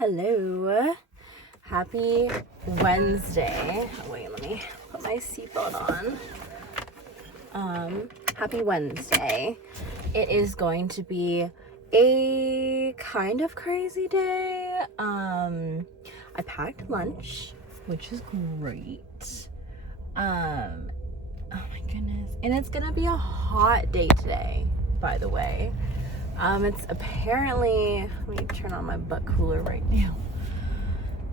Hello. Happy Wednesday. Oh, wait, let me put my seatbelt on. Happy Wednesday. It is going to be a kind of crazy day. I packed lunch, which is great. Oh my goodness. And it's gonna be a hot day today, by the way. It's apparently, let me turn on my butt cooler right now.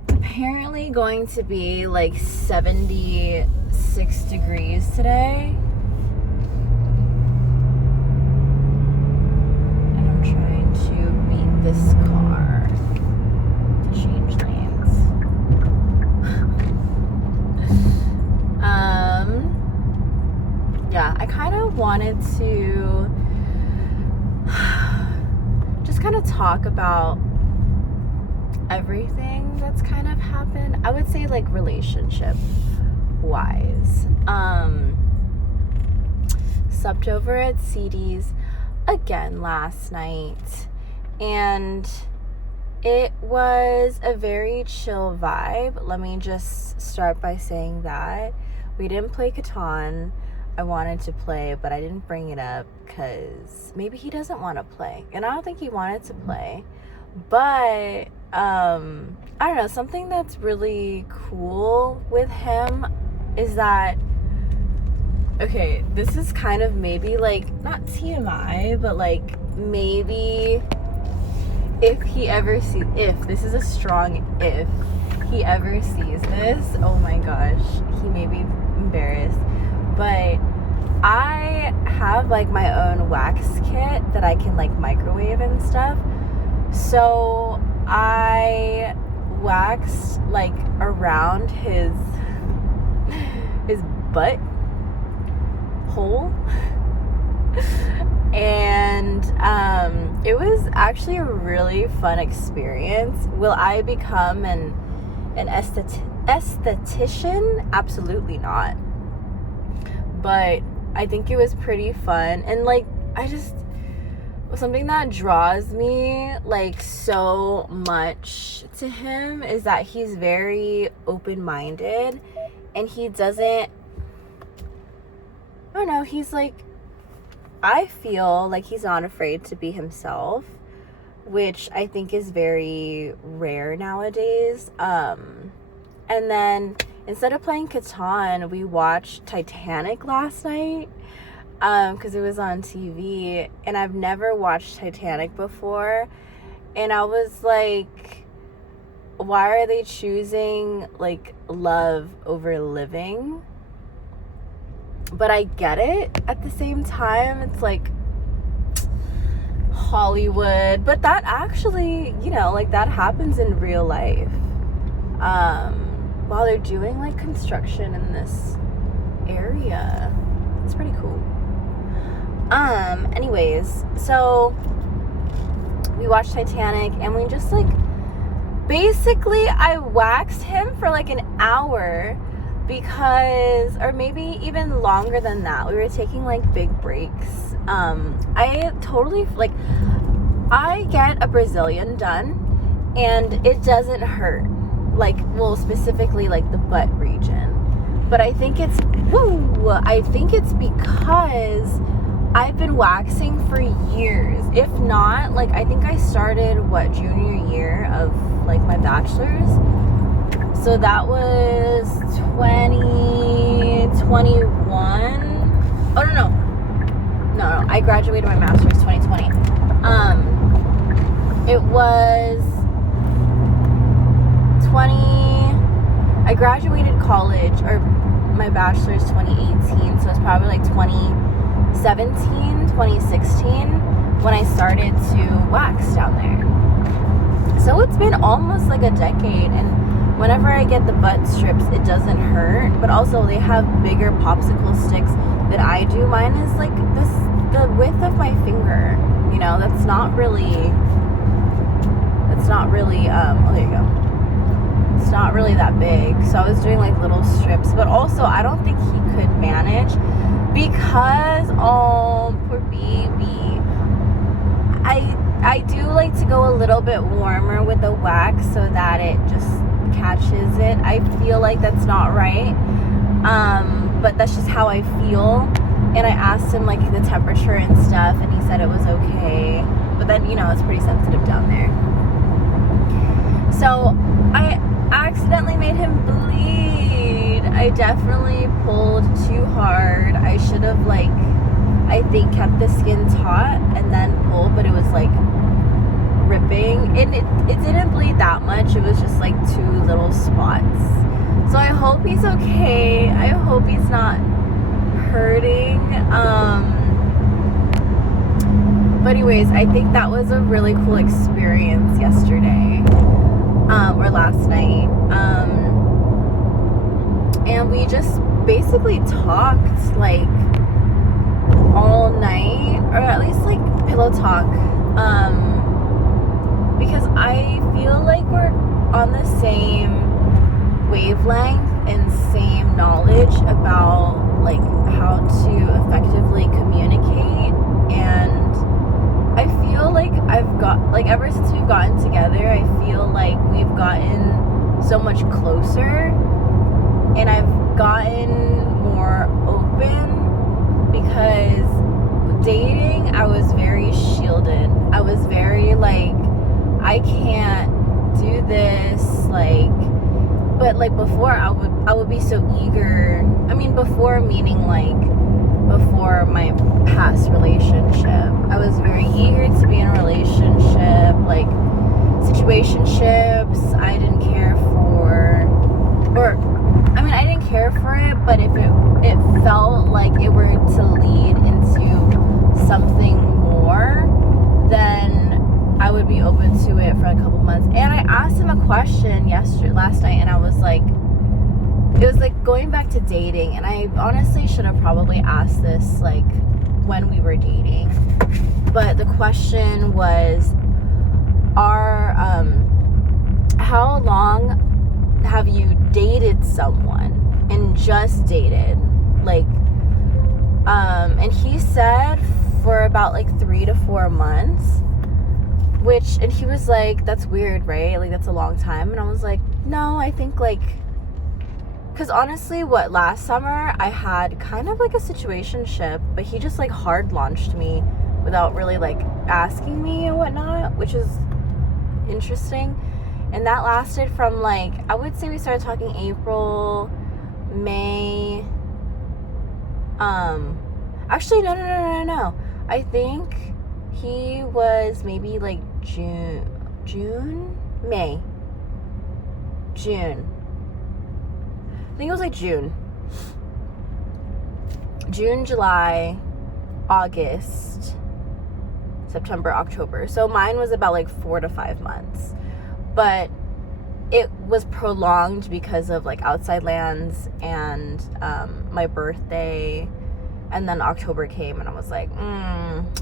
Apparently going to be like 76 degrees today. And I'm trying to beat this car to change lanes. Yeah, I kind of wanted to just kind of talk about everything that's kind of happened. I would say like relationship wise. Slept over at CD's again last night, and it was a very chill vibe. Let me just start by saying that we didn't play Catan. I wanted to play, but I didn't bring it up because maybe he doesn't want to play. And I don't think he wanted to play. But, I don't know, something that's really cool with him is that, okay, this is kind of maybe like, not TMI, but like maybe if he ever sees, this is a strong if he ever sees this, oh my gosh, he may be embarrassed. But I have like my own wax kit that I can like microwave and stuff. So I waxed like around his butt hole. And it was actually a really fun experience. Will I become an esthetician? Absolutely not. But I think it was pretty fun, and like something that draws me like so much to him is that he's very open-minded, and he doesn't, I don't know, he's like, I feel like he's not afraid to be himself, which I think is very rare nowadays. And then instead of playing Catan, we watched Titanic last night because it was on TV, and I've never watched Titanic before, and I was like, why are they choosing like love over living? But I get it at the same time. It's like Hollywood, but that actually, you know, like that happens in real life. While they're doing like construction in this area. It's pretty cool. Anyways, so we watched Titanic, and we just like, basically I waxed him for like an hour because, or maybe even longer than that. We were taking like big breaks. I totally, like, I get a Brazilian done and it doesn't hurt. Like, well, specifically like the butt region, but I think it's because I've been waxing for years. If not, like, I think I started junior year of like my bachelor's, so that was 2021. Oh no, I graduated my master's 2020. It was I graduated college, or my bachelor's 2018, so it's probably like 2017, 2016 when I started to wax down there. So it's been almost like a decade, and whenever I get the butt strips, it doesn't hurt, but also they have bigger popsicle sticks than I do. Mine is like the width of my finger, you know, that's not really, oh, there you go. It's not really that big, so I was doing like little strips, but also I don't think he could manage because, oh, poor baby, I I do like to go a little bit warmer with the wax so that it just catches it. I feel like that's not right, but that's just how I feel. And I asked him like the temperature and stuff, and he said it was okay. But then, you know, it's pretty sensitive down there. So I accidentally made him bleed. I definitely pulled too hard. I should have, like, I think kept the skin taut and then pulled, but it was like ripping. And it didn't bleed that much. It was just like 2 little spots. So I hope he's okay. I hope he's not hurting. But anyways, I think that was a really cool experience yesterday, or last night. And we just basically talked like all night, or at least like pillow talk, because I feel like we're on the same wavelength and same knowledge about like how to effectively communicate. And I feel like I've got, like, ever since we've gotten together, I feel like we've gotten so much closer, and I've gotten more open, because dating, I was very shielded. I was very like, I can't do this, like, but like before I would be so eager. I mean, before meaning like before my past relationship, I was very eager to be in a relationship, like situationships. I didn't care for, or I mean, I didn't care for it, but if it felt like it were to lead into something more, then I would be open to it for a couple months. And I asked him a question last night, and I was like, it was like going back to dating, and I honestly should have probably asked this like when we were dating. But the question was, how long have you dated someone and just dated? Like, and he said for about like 3 to 4 months, and he was like, that's weird, right? Like, that's a long time. And I was like, no, I think like, because honestly, last summer I had kind of like a situationship, but he just like hard launched me without really like asking me and whatnot, which is interesting. And that lasted from like, I would say we started talking April, May. Actually, no. I think he was maybe like June, May, June. I think it was like June, July, August, September, October. So mine was about like 4 to 5 months, but it was prolonged because of like Outside Lands and my birthday. And then October came, and I was like,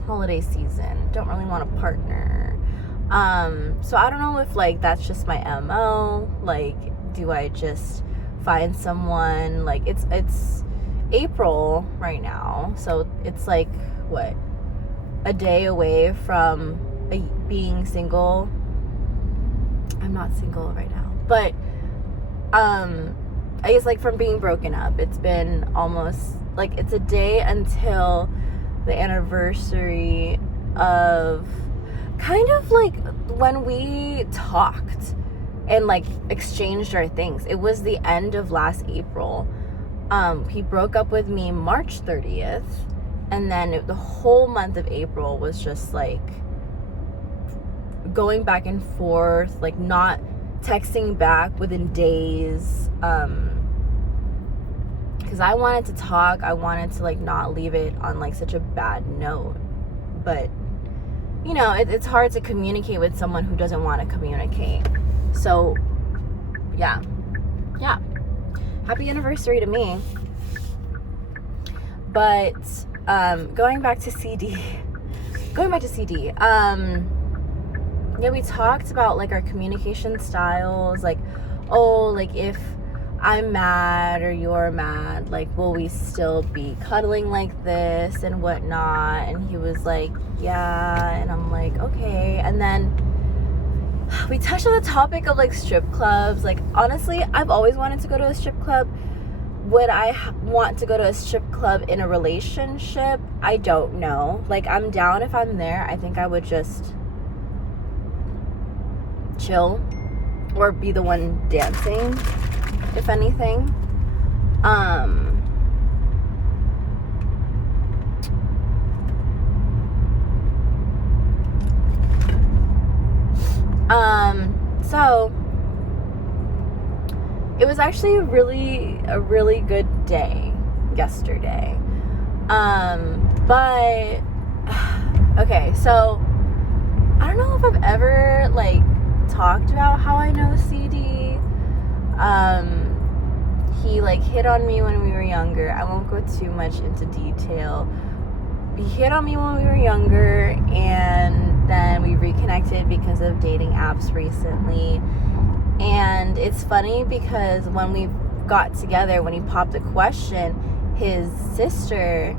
holiday season, don't really want a partner. So I don't know if like that's just my MO. Like, do I just find someone? Like, it's April right now, so it's like what, a day away from being single. I'm not single right now, but I guess like from being broken up. It's been almost like, it's a day until the anniversary of kind of like when we talked and like exchanged our things. It was the end of last April. He broke up with me March 30th, and then the whole month of April was just like going back and forth, like not texting back within days, because I wanted to talk. I wanted to like not leave it on like such a bad note, but you know, it's hard to communicate with someone who doesn't want to communicate. So yeah, happy anniversary to me. But going back to CD, yeah, we talked about like our communication styles, like, oh, like if I'm mad or you're mad, like, will we still be cuddling like this and whatnot? And he was like, yeah. And I'm like, okay. And then we touched on the topic of, like, strip clubs. Like, honestly, I've always wanted to go to a strip club. Would I want to go to a strip club in a relationship? I don't know. Like, I'm down if I'm there. I think I would just chill or be the one dancing, if anything. So it was actually a really good day yesterday. But okay, so I don't know if I've ever, like, talked about how I know CD. He, like, hit on me when we were younger. I won't go too much into detail. He hit on me when we were younger, and then we reconnected because of dating apps recently. And it's funny because when we got together, when he popped the question, his sister,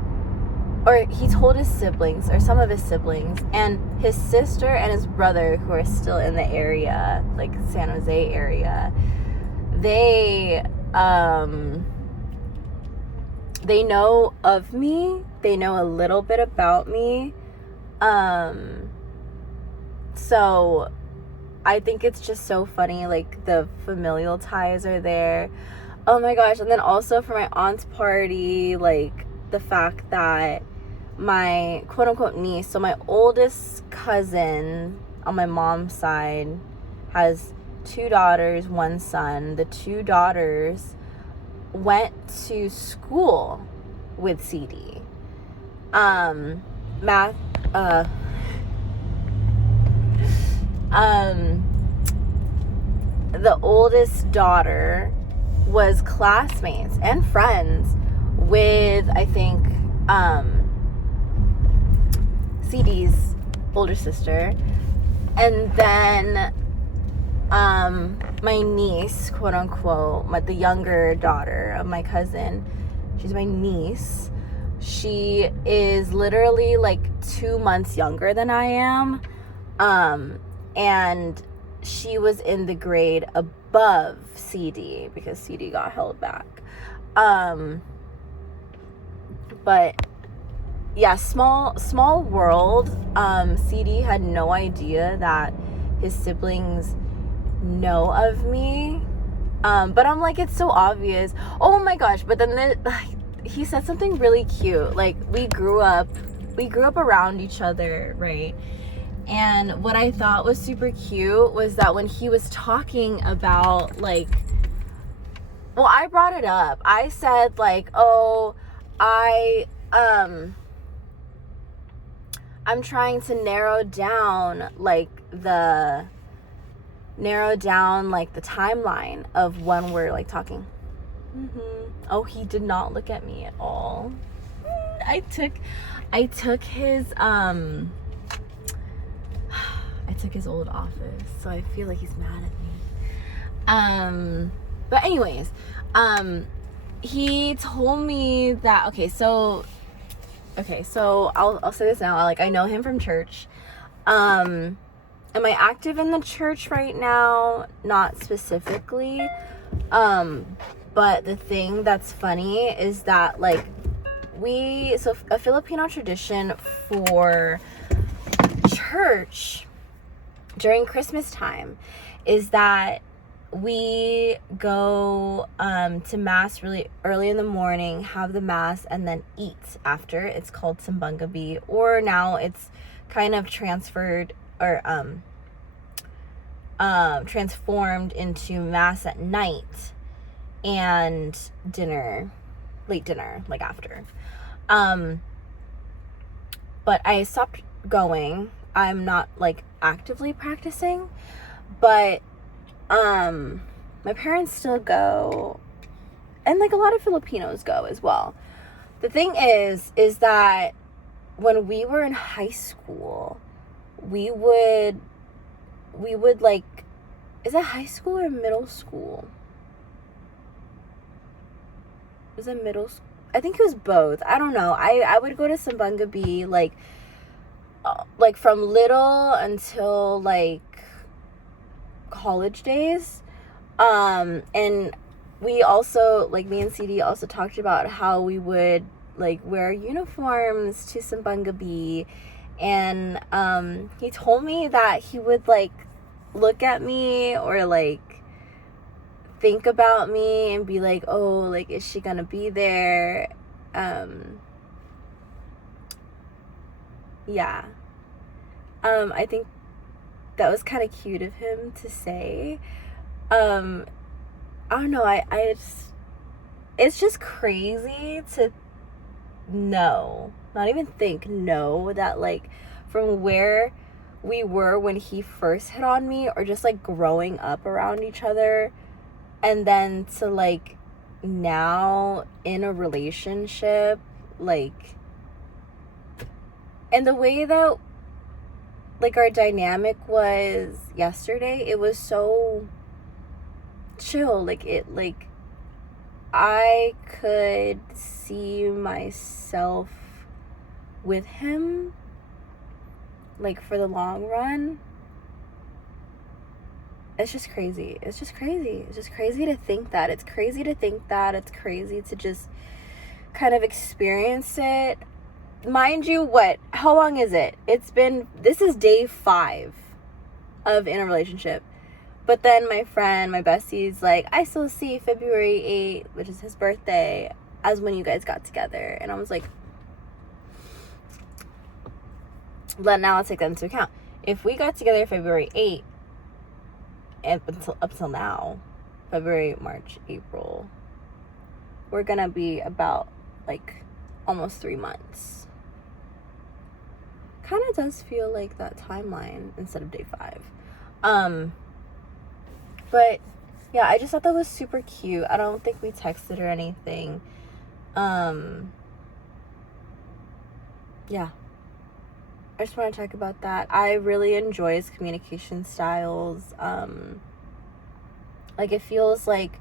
or he told his siblings, or some of his siblings, and his sister and his brother, who are still in the area, like San Jose area, they know of me. They know a little bit about me. So I think it's just so funny, like, the familial ties are there. Oh my gosh. And then also for my aunt's party, like, the fact that my quote-unquote niece, so my oldest cousin on my mom's side has 2 daughters, 1 son. The 2 daughters went to school with CD. The oldest daughter was classmates and friends with, I think, CD's older sister. And then my niece, quote unquote, the younger daughter of my cousin, she's my niece. She is literally like 2 months younger than I am. And she was in the grade above CD because CD got held back. But yeah, small world. CD had no idea that his siblings know of me. But I'm like, it's so obvious. Oh my gosh. But then he said something really cute. Like, we grew up around each other, right? And what I thought was super cute was that when he was talking about, like, well, I brought it up. I said, like, oh, I'm trying to narrow down the timeline of when we're, like, talking. Oh, he did not look at me at all. I took his old office, so I feel like he's mad at me. But anyways, he told me that, okay, so I'll say this now. Like, I know him from church. Am I active in the church right now? Not specifically. But the thing that's funny is that, like, a Filipino tradition for church during Christmas time is that we go to mass really early in the morning, have the mass, and then eat after. It's called Simbang-Gabi, or now it's kind of transferred or transformed into mass at night and late dinner, like after. But I stopped going. I'm not, like, actively practicing, but my parents still go, and, like, a lot of Filipinos go as well. The thing is that when we were in high school, we would like, is it high school or middle school? Was it middle school? I think it was both. I don't know. I would go to Sambunga B like from little until like college days. And we also, like, me and CD also talked about how we would like wear uniforms to Sambunga B. And he told me that he would like look at me or like think about me and be like, oh, like, is she gonna be there? Yeah. I think that was kind of cute of him to say. I don't know, it's just crazy to know, not even think, know that like from where we were when he first hit on me, or just like growing up around each other, and then to like now in a relationship, like, and the way that like our dynamic was yesterday, it was so chill. Like I could see myself with him like for the long run. It's just crazy. It's just crazy to think that. It's crazy to just kind of experience it. Mind you, how long is it? This is day 5 of in a relationship. But then my bestie's like, I still see February 8th, which is his birthday, as when you guys got together. And I was like, but now let's take that into account. If we got together February 8th, and up till now, February, March, April, we're gonna be about like almost 3 months. Kind of does feel like that timeline instead of day 5. But yeah, I just thought that was super cute. I don't think we texted or anything. Yeah. I just want to talk about that. I really enjoy his communication styles. Like, it feels like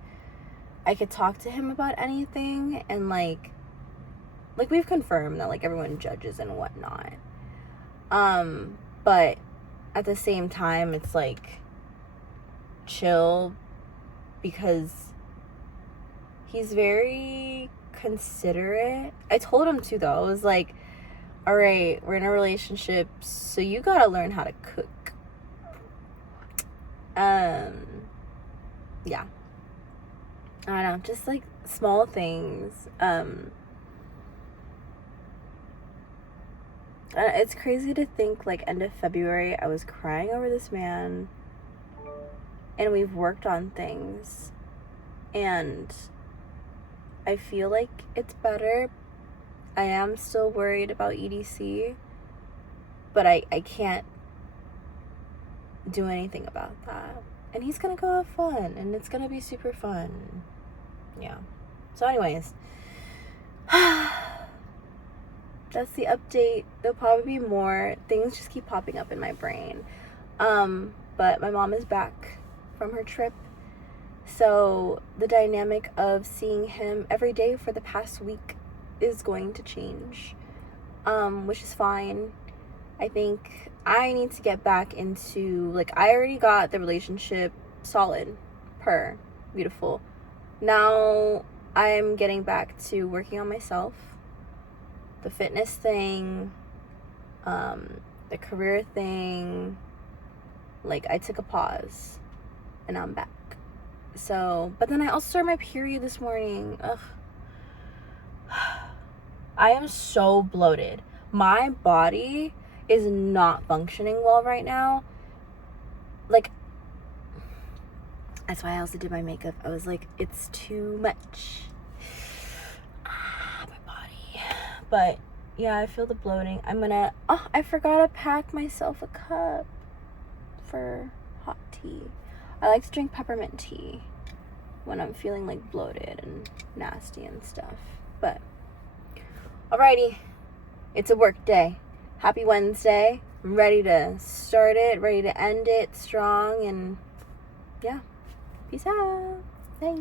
I could talk to him about anything, and like we've confirmed that like everyone judges and whatnot. But at the same time, it's like chill, because he's very considerate. I told him to, though. I was like, all right, we're in a relationship, so you gotta learn how to cook. Yeah. I don't know, just like small things. It's crazy to think like end of February, I was crying over this man, and we've worked on things, and I feel like it's better. I am still worried about EDC, but I can't do anything about that. And he's gonna go have fun, and it's gonna be super fun. Yeah. So anyways, that's the update. There'll probably be more. Things just keep popping up in my brain. But my mom is back from her trip, so the dynamic of seeing him every day for the past week is going to change, which is fine. I think I need to get back into, like, I already got the relationship solid, beautiful. Now I'm getting back to working on myself, the fitness thing, the career thing. Like, I took a pause and I'm back. So, but then I also started my period this morning. Ugh. I am so bloated. My body is not functioning well right now. Like, that's why I also did my makeup. I was like, it's too much. My body. But yeah, I feel the bloating. I forgot to pack myself a cup for hot tea. I like to drink peppermint tea when I'm feeling like bloated and nasty and stuff. But alrighty, it's a work day. Happy Wednesday. I'm ready to start it, ready to end it strong, and yeah. Peace out. Bye.